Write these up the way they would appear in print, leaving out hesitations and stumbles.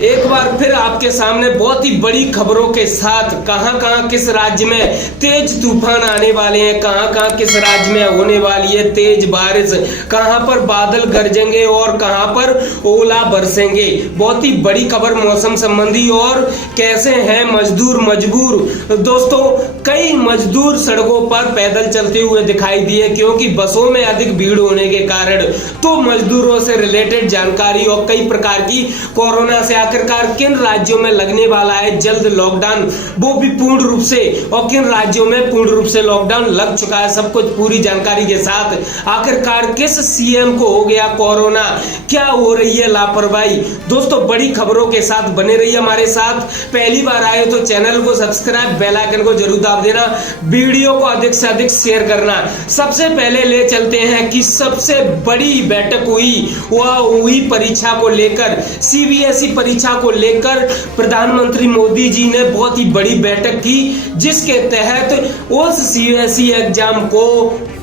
एक बार फिर आपके सामने बहुत ही बड़ी खबरों के साथ कहां किस राज्य में तेज तूफान आने वाले हैं, कहां किस राज्य में होने वाली है तेज बारिश, कहां पर बादल गरजेंगे और कहां पर ओला बरसेंगे। बहुत ही बड़ी खबर मौसम संबंधी। और कैसे हैं मजदूर मजबूर। दोस्तों, कई मजदूर सड़कों पर पैदल चलते हुए दिखाई दिए क्योंकि बसों में अधिक भीड़ होने के कारण। तो मजदूरों से रिलेटेड जानकारी और कई प्रकार की कोरोना से आखिरकार किन राज्यों में लगने वाला है जल्द लॉकडाउन, वो भी पूर्ण रूप से, और किन राज्यों में पूर्ण रूप से लॉकडाउन लग चुका है, सब कुछ पूरी जानकारी के साथ। आखिरकार किस सीएम को हो गया कोरोना, क्या हो रही है लापरवाही। दोस्तों, बड़ी खबरों के साथ बने रहिए हमारे साथ। पहली बार आए तो चैनल को सब्सक्राइब, बेल आइकन को जरूर दाब देना, वीडियो को अधिक से अधिक शेयर करना। सबसे पहले ले चलते हैं कि सबसे बड़ी बैठक हुई परीक्षा को लेकर, सीबीएसई परीक्षा को लेकर प्रधानमंत्री मोदी जी ने बहुत ही बड़ी बैठक की, जिसके तहत उस सीबीएसई एग्जाम को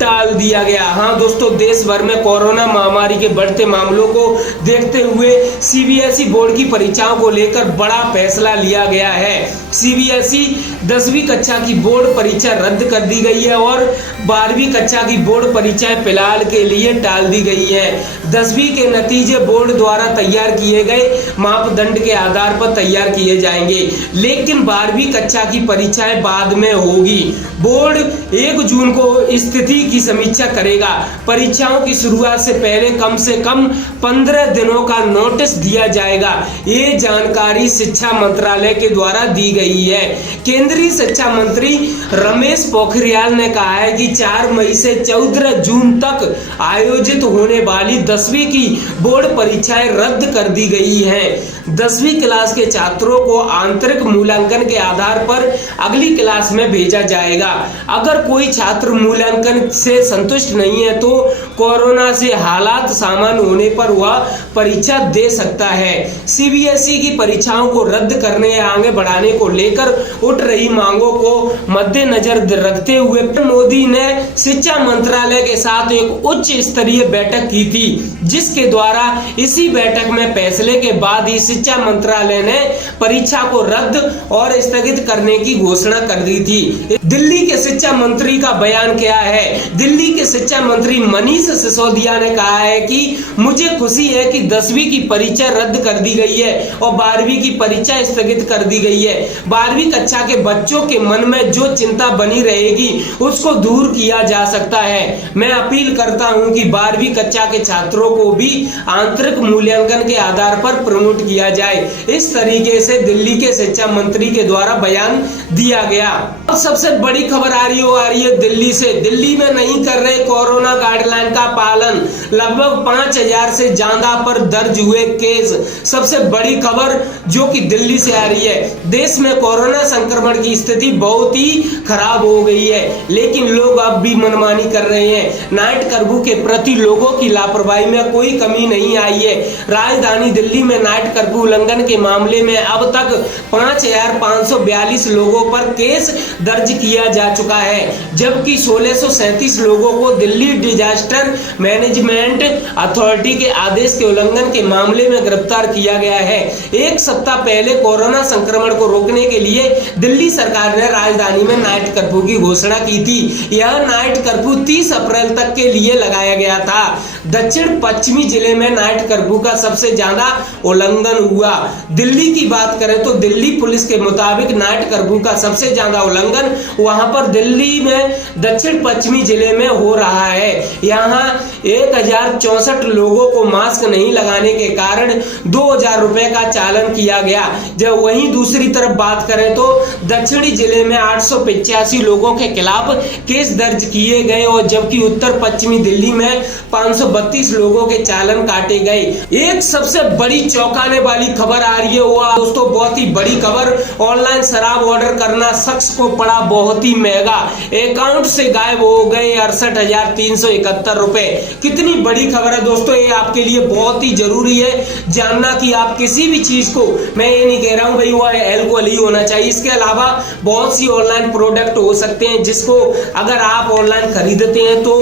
टाल दिया गया। हाँ दोस्तों, देश भर में कोरोना महामारी के बढ़ते मामलों को देखते हुए सीबीएसई बोर्ड की परीक्षाओं को लेकर बड़ा फैसला लिया गया है। सीबीएसई 10वीं कक्षा की बोर्ड परीक्षा रद्द कर दी गई है और 12वीं कक्षा की बोर्ड परीक्षाएं फिलहाल के लिए टाल दी गई है। 10वीं के नतीजे बोर्ड द्वारा तैयार किए गए मापदंड के आधार पर तैयार किए जाएंगे, लेकिन 12वीं कक्षा की परीक्षाएं बाद में होगी। बोर्ड 1 जून को स्थिति की समीक्षा करेगा। परीक्षाओं की शुरुआत से पहले कम से कम 15 दिनों का नोटिस दिया जाएगा। ये जानकारी शिक्षा मंत्रालय के द्वारा दी गई है। केंद्रीय शिक्षा मंत्री रमेश पोखरियाल ने कहा है कि 4 मई से 14 जून तक आयोजित होने वाली 10वीं की बोर्ड परीक्षाएं रद्द कर दी गई हैं। 10वीं क्लास के छात्रों को आंतरिक मूल्यांकन के आधार पर अगली क्लास में भेजा जाएगा। अगर कोई छात्र मूल्यांकन से संतुष्ट नहीं है तो कोरोना से हालात सामान्य होने पर वह परीक्षा दे सकता है। सीबीएसई की परीक्षाओं को रद्द करने या आगे बढ़ाने को लेकर उठ रही मांगों को मद्देनजर रखते हुए मोदी ने शिक्षा मंत्रालय के साथ एक उच्च स्तरीय बैठक की थी, जिसके द्वारा इसी बैठक में फैसले के बाद ही शिक्षा मंत्रालय ने परीक्षा को रद्द और स्थगित करने की घोषणा कर दी थी। दिल्ली के शिक्षा मंत्री का बयान क्या है। दिल्ली के शिक्षा मंत्री मनीष सिसोदिया ने कहा है कि मुझे खुशी है कि 10वीं की परीक्षा रद्द कर दी गई है और 12वीं की परीक्षा स्थगित कर दी गई है। 12वीं कक्षा के बच्चों के मन में जो चिंता बनी रहेगी उसको दूर किया जा सकता है। मैं अपील करता हूं कि 12वीं कक्षा के छात्रों को भी आंतरिक मूल्यांकन के आधार पर प्रमोट किया जाए। इस तरीके से दिल्ली के शिक्षा मंत्री के द्वारा बयान दिया गया। अब सबसे बड़ी खबर आ रही है दिल्ली से। दिल्ली में नहीं कर रहे कोरोना गाइडलाइन का पालन, लगभग 5000 से ज्यादा पर दर्ज हुए केस। सबसे बड़ी खबर जो कि दिल्ली से आ रही है, देश में कोरोना संक्रमण की स्थिति बहुत ही खराब हो गई है, लेकिन लोग अब भी मनमानी कर रहे हैं। नाइट कर्फ्यू के प्रति लोगों की लापरवाही में कोई कमी नहीं आई है। राजधानी दिल्ली में नाइट कर्फ्यू उल्लंघन के मामले में अब तक 5542 लोगों पर केस दर्ज किया जा चुका है, जबकि 1637 लोगों को दिल्ली डिजास्टर मैनेजमेंट अथॉरिटी के आदेश के उल्लंघन के मामले में गिरफ्तार किया गया है। एक सप्ताह पहले कोरोना संक्रमण को रोकने के लिए दिल्ली सरकार ने राजधानी में नाइट कर्फ्यू की घोषणा की थी। यह नाइट कर्फ्यू 30 अप्रैल तक के लिए लगाया गया था। दक्षिण पश्चिमी जिले में नाइट कर्फ्यू का सबसे ज्यादा उल्लंघन हुआ। दिल्ली की बात करें तो दिल्ली पुलिस के मुताबिक नाइट कर्फ्यू का सबसे ज्यादा उल्लंघन वहां पर दिल्ली में दक्षिण पश्चिमी जिले में हो रहा है। यहाँ 1064 लोगों को मास्क नहीं लगाने के कारण 2000 रुपए का चालान किया गया। जब वहीं दूसरी तरफ बात करें तो दक्षिणी जिले में 885 लोगों के खिलाफ केस दर्ज किए गए और जबकि उत्तर पश्चिमी दिल्ली में 532 लोगों के चालान काटे गए। एक सबसे बड़ी चौंकाने वाली खबर आ रही है दोस्तों, बहुत ही बड़ी खबर। ऑनलाइन शराब ऑर्डर करना शख्स को पड़ा बहुत ही महंगा। अकाउंट से गायब हो गए 68,371 रुपए। कितनी बड़ी खबर है दोस्तों, ये आपके लिए बहुत ही जरूरी है जानना कि आप किसी भी चीज को, मैं ये नहीं कह रहा हूं भाई वो अल्कोहल ही होना चाहिए, इसके अलावा बहुत सी ऑनलाइन प्रोडक्ट हो सकते हैं जिसको अगर आप ऑनलाइन खरीदते हैं तो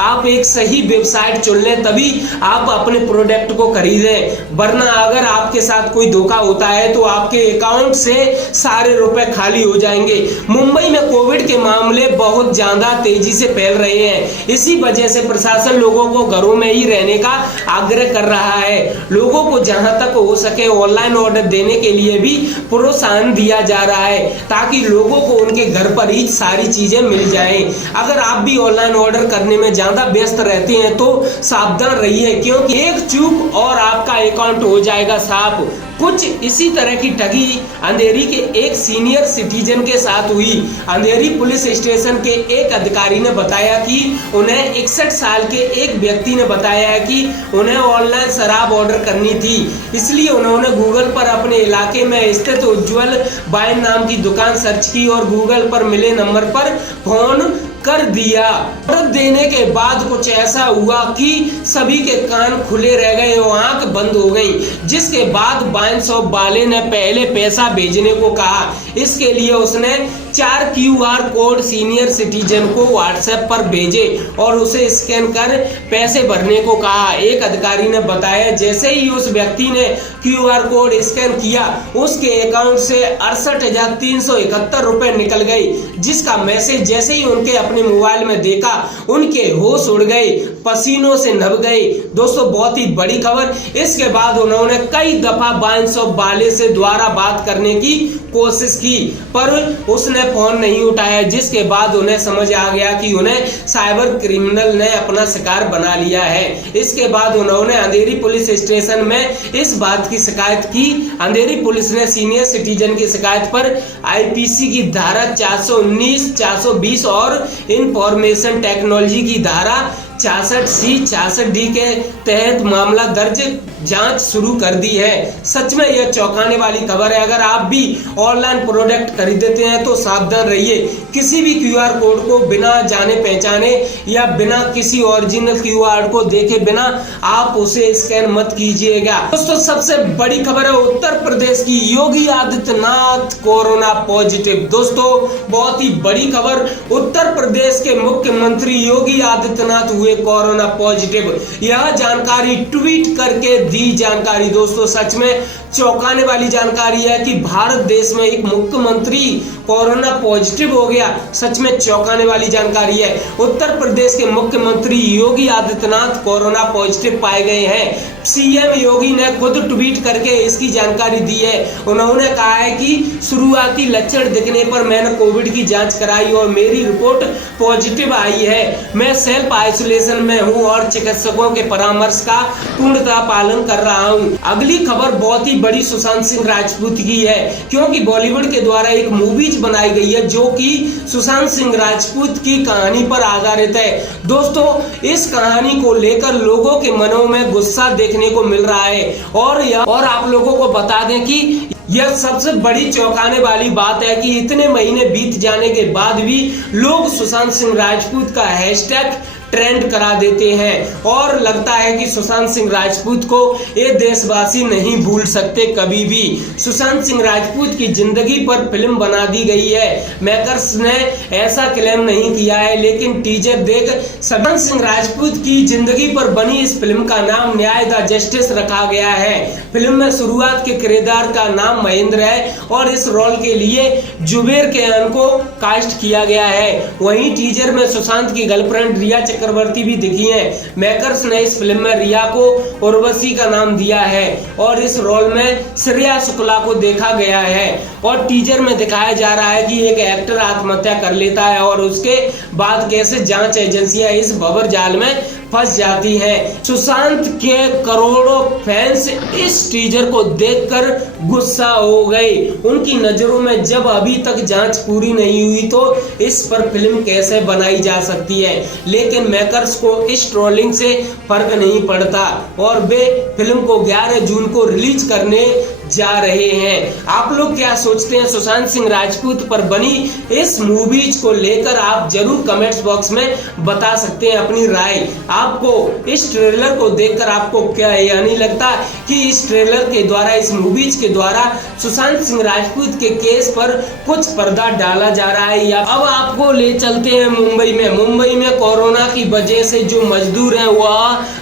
आप एक सही वेबसाइट चुन सुन लें तभी आप अपने प्रोडक्ट को खरीदें, वरना अगर आपके साथ कोई धोखा होता है तो आपके अकाउंट से सारे रुपए खाली हो जाएंगे। मुंबई में कोविड के मामले बहुत ज्यादा तेजी से फैल रहे हैं। इसी वजह से प्रशासन लोगों को घरों में ही रहने का आग्रह कर रहा है। लोगों को जहां तक हो सके ऑनलाइन ऑर्डर देने के लिए भी प्रोत्साहन दिया जा रहा है, ताकि लोगों को उनके घर पर ही सारी चीजें मिल जाएं। अगर आप भी ऑनलाइन ऑर्डर करने में ज्यादा व्यस्त रहते हैं तो सावधान रहिए, क्योंकि एक चूक और आपका अकाउंट हो जाएगा साफ। कुछ इसी तरह की ठगी अंधेरी के एक सीनियर सिटीजन के साथ हुई। अंधेरी पुलिस स्टेशन के एक अधिकारी ने बताया कि उन्हें 61 साल के एक व्यक्ति ने बताया है कि उन्हें ऑनलाइन शराब ऑर्डर करनी थी, इसलिए उन्होंने गूगल पर अपने इलाके में स्थित उज्जवल वाइन नाम की दुकान सर्च की और गूगल पर मिले नंबर पर फोन कर दिया। ऑर्डर देने के बाद कुछ ऐसा हुआ कि सभी के कान खुले रह गए और आंख बंद हो गई, जिसके बाद वाइन शॉप वाले ने पहले पैसा भेजने को कहा। इसके लिए उसने 4 QR कोड सीनियर सिटीजन को व्हाट्सएप पर भेजे और उसे स्कैन कर पैसे भरने को कहा। एक अधिकारी ने बताया जैसे ही उस व्यक्ति ने QR कोड स्कैन किया, उसके अकाउंट से 68,371 रुपए निकल गए, जिसका मैसेज जैसे ही उनके अपने मोबाइल में देखा उनके होश उड़ गए, पसीनों से नभ गए। दोस्तों बहुत ही बड़ी खबर। इसके बाद उन्होंने कई दफा वाइन शॉप वाले से दोबारा बात करने की कोशिश की, पर उसने फोन नहीं उठाया, जिसके बाद उन्हें समझ आ गया कि उन्हें साइबर क्रिमिनल ने अपना शिकार बना लिया है। इसके बाद उन्होंने अंधेरी पुलिस स्टेशन में इस बात की शिकायत की। अंधेरी पुलिस ने सीनियर सिटीजन की शिकायत पर IPC की धारा 419, 420 और इंफॉर्मेशन टेक्नोलॉजी की धारा 66C, 66D के तहत मामला दर्ज जांच शुरू कर दी है। सच में यह चौंकाने वाली खबर है। अगर आप भी ऑनलाइन प्रोडक्ट खरीदते हैं तो सावधान रहिए। किसी भी QR कोड को बिना जाने पहचाने या बिना किसी ओरिजिनल QR को देखे बिना आप उसे स्कैन मत कीजिएगा। दोस्तों सबसे बड़ी खबर है उत्तर प्रदेश की, योगी आदित्यनाथ कोरोना पॉजिटिव। दोस्तों बहुत ही बड़ी खबर, उत्तर प्रदेश के मुख्यमंत्री योगी आदित्यनाथ हुए कोरोना पॉजिटिव। यह जानकारी ट्वीट करके दी जानकारी। दोस्तों सच में चौंकाने वाली जानकारी है कि भारत देश में एक मुख्यमंत्री कोरोना पॉजिटिव हो गया। सच में चौंकाने वाली जानकारी है। उत्तर प्रदेश के मुख्यमंत्री योगी आदित्यनाथ कोरोना पॉजिटिव पाए गए हैं। CM योगी ने खुद ट्वीट करके इसकी जानकारी दी है। उन्होंने कहा है कि शुरुआती लक्षण दिखने पर मैंने कोविड की जांच कराई और मेरी रिपोर्ट पॉजिटिव आई है। मैं सेल्फ आइसोलेशन में हूं और चिकित्सकों के परामर्श का पूर्णतः पालन कर रहा हूं। अगली खबर बहुत ही बड़ी सुशांत सिंह राजपूत की है, क्योंकि बॉलीवुड के द्वारा एक मूवीज बनाई गई है जो कि सुशांत सिंह राजपूत की कहानी पर आधारित है। दोस्तों इस कहानी को लेकर लोगों के मनों में गुस्सा देखने को मिल रहा है और आप लोगों को बता दें कि यह सबसे बड़ी चौंकाने वाली बात है कि इतने महीने बीत जाने के बाद भी लोग सुशांत सिंह राजपूत का हैशटैग ट्रेंड करा देते हैं और लगता है कि सुशांत सिंह राजपूत को ये देशवासी नहीं भूल सकते कभी भी। सुशांत सिंह राजपूत की जिंदगी पर फिल्म बना दी गई है। मेकर्स ने ऐसा क्लेम नहीं किया है, लेकिन टीजर देख सुशांत सिंह राजपूत की जिंदगी पर बनी इस फिल्म का नाम न्याय द जस्टिस रखा गया है। फिल्म में शुरुआत के किरदार का नाम महेंद्र है और इस रोल के लिए जुबेर कैन को कास्ट किया गया है। वहीं टीजर में सुशांत की गर्लफ्रेंड रिया चक्रवर्ती भी दिखी है। मेकर्स ने इस फिल्म में रिया को उर्वशी का नाम दिया है और इस रोल में श्रेया शुक्ला को देखा गया है। और टीजर में दिखाया जा रहा है कि एक एक्टर आत्महत्या कर लेता है और उसके बाद कैसे जांच एजेंसियां इस भंवर जाल में फंस जाती है। सुशांत के करोड़ों फैंस इस टीजर को देखकर गुस्सा हो गए। उनकी नजरों में जब अभी तक जांच पूरी नहीं हुई तो इस पर फिल्म कैसे बनाई जा सकती है, लेकिन मेकर्स को इस ट्रोलिंग से फर्क नहीं पड़ता और वे फिल्म को 11 जून को रिलीज करने जा रहे हैं। आप लोग क्या सोचते हैं सुशांत सिंह राजपूत पर बनी इस मूवीज को लेकर? आप जरूर कमेंट्स बॉक्स में बता सकते हैं अपनी राय। आपको इस ट्रेलर को देखकर आपको क्या यानी लगता कि इस ट्रेलर के द्वारा, इस मूवीज के द्वारा सुशांत सिंह राजपूत के केस पर कुछ पर्दा डाला जा रहा है? या अब आपको ले चलते हैं मुंबई में कोरोना की वजह से जो मजदूर हैं वह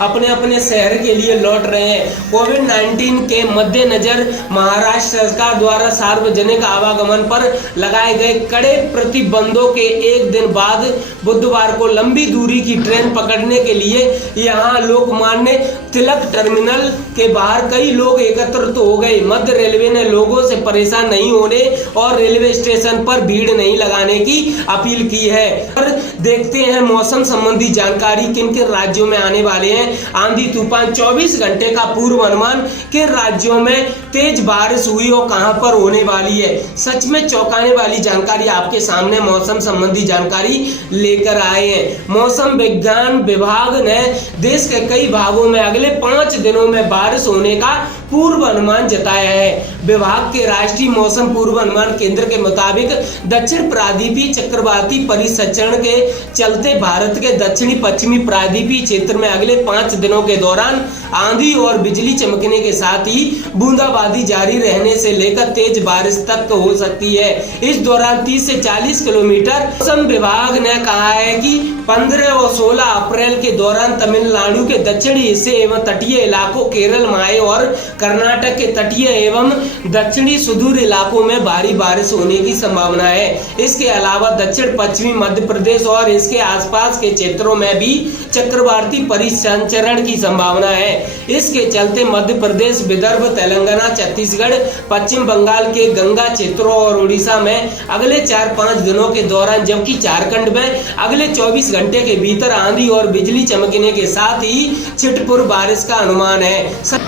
अपने अपने शहर के लिए लौट रहे हैं। कोविड-19 के मद्देनजर महाराष्ट्र सरकार द्वारा सार्वजनिक आवागमन पर लगाए गए कड़े प्रतिबंधों के एक दिन बाद बुधवार को लंबी दूरी की ट्रेन पकड़ने के लिए यहाँ लोकमान्य तिलक टर्मिनल के बाहर कई लोग एकत्रित हो गए। मध्य रेलवे ने लोगों से परेशान नहीं होने और रेलवे स्टेशन पर भीड़ नहीं लगाने की अपील की है। और देखते हैं मौसम संबंधी जानकारी किन किन राज्यों में आने वाले हैं। आंधी तूफान 24 घंटे का पूर्व अनुमान, किन राज्यों में तेज बारिश हुई और कहां पर होने वाली है। सच में चौंकाने वाली जानकारी आपके सामने मौसम संबंधी जानकारी लेकर आए हैं। मौसम विज्ञान विभाग ने देश के कई भागों में अगले 5 दिनों में बारिश होने का पूर्व अनुमान जताया है। विभाग के राष्ट्रीय मौसम पूर्व अनुमान केंद्र के मुताबिक दक्षिण प्रायद्वीपीय चक्रवाती परिसंचरण के चलते भारत के दक्षिणी पश्चिमी प्रायद्वीपीय क्षेत्र में अगले 5 दिनों के दौरान आंधी और बिजली चमकने के साथ ही बूंदाबांदी जारी रहने से लेकर तेज बारिश तक हो सकती है। इस दौरान 30 से 40 किलोमीटर। मौसम विभाग ने कहा है कि 15 और 16 अप्रैल के दौरान तमिलनाडु के दक्षिणी हिस्से एवं तटीय इलाकों, केरल, माहे और कर्नाटक के तटीय एवं दक्षिणी सुदूर इलाकों में भारी बारिश होने की संभावना है। इसके अलावा दक्षिण पश्चिमी मध्य प्रदेश और इसके आसपास के क्षेत्रों में भी चक्रवाती परिसंचरण की संभावना है। इसके चलते मध्य प्रदेश, विदर्भ, तेलंगाना, छत्तीसगढ़, पश्चिम बंगाल के गंगा क्षेत्रों और उड़ीसा में अगले 4-5 दिनों के दौरान, जबकि झारखंड में अगले 24 घंटे के भीतर आंधी और बिजली चमकने के साथ ही छिटपुर बारिश का अनुमान है।